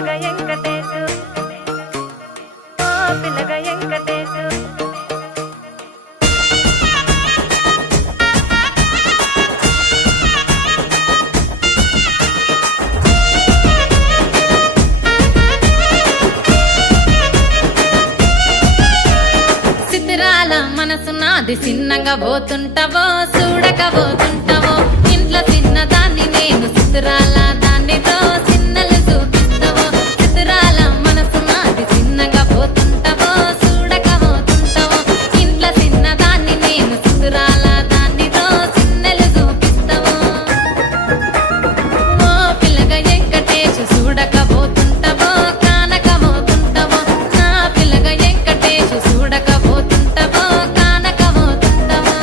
పిల్లగా వెంకటేశు ఓ పిల్లగా వెంకటేశు సిద్ధిరాల మనసు నాది చిన్నగా పోతుంటావో చూడక పోతుంటావో ఇంట్లో చిన్నదాన్ని నేను సిద్ధిరాల దానితో చిన్నలు చూపిస్తావో సిద్ధిరాల మనసు నాది చిన్నగా పోతుంటావో చూడక పోతుంటావో ఇంట్లో చిన్నదాన్ని నేను సిద్ధిరాల దానితో చిన్నలు చూపిస్తావో ఓ పిల్లగా వెంకటేశు చూడక పోతుంటావో కానక పోతుంటావో నా పిల్లగా వెంకటేశు చూడక పోతుంటావో కానక పోతుంటావో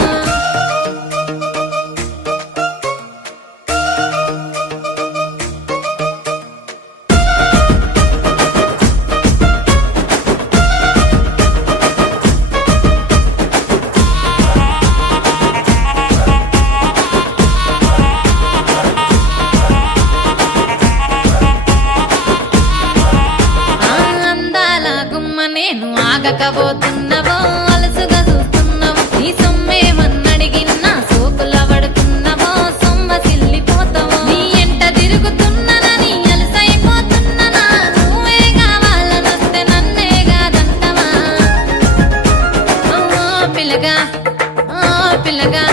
అందాల గుమ్మ నేను ఆగకపోతున్నావో అలసుగా చూస్తున్నావో నీ సొమ్మేమన్నడిగిన్నా సోకుల పడుతున్నావో సొమ్మ సిల్లిపోతావో నీ ఎంట తిరుగుతున్నానని అలసైపోతున్నానా నువ్వే కావాలనొస్తే నన్నే కాదంటవా ఓ పిల్లగా ఓ పిల్లగా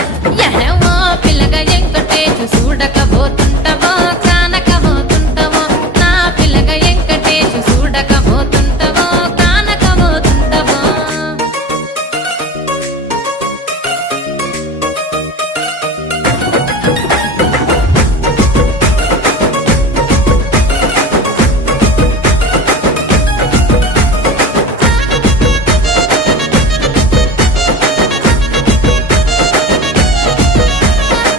ఓ పిల్లగా వెంకటేశు చూడకపోతుంటావో కానకపోతుంటావో నా పిల్లగా వెంకటేశు చూడకపోతుంటావో కానకపోతుంటావో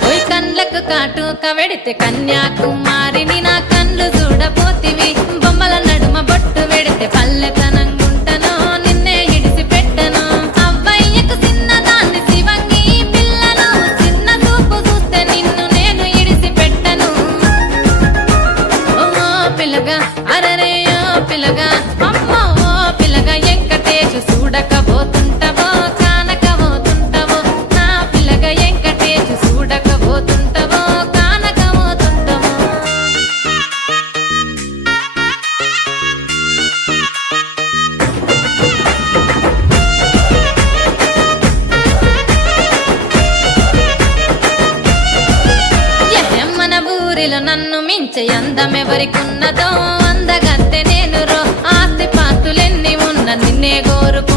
ఓయ్ కండ్లకు కాటుక వెడితే కన్యాకుమారిని నా కళ్ళు చూడపోతివి బొమ్మల నడుమ బొట్టు వెడితే పల్లెతనంగుంటను నిన్నే ఇడిసి పెట్టను అవ్వయ్యకు చిన్నదాన్ని శివంగి పిల్లను చిన్న చూపు చూస్తే నిన్ను నేను ఇడిసి పెట్టను ఓ పిల్లగా అరరే ఓ పిల్లగా అమ్మో ఓ పిల్లగా వెంకటేశు చూడకపోతుంటావో కానకపోతుంటావో నా పిల్లగా వెంకటేశు చూడకపోతుంటావో కానకపోతుంటావో మన ఊరిలో నన్ను మించే అందమెవరికున్నదో అందగత్తె నేను రో ఆస్తి పాస్తులెన్ని ఉన్న నిన్నే కోరుకు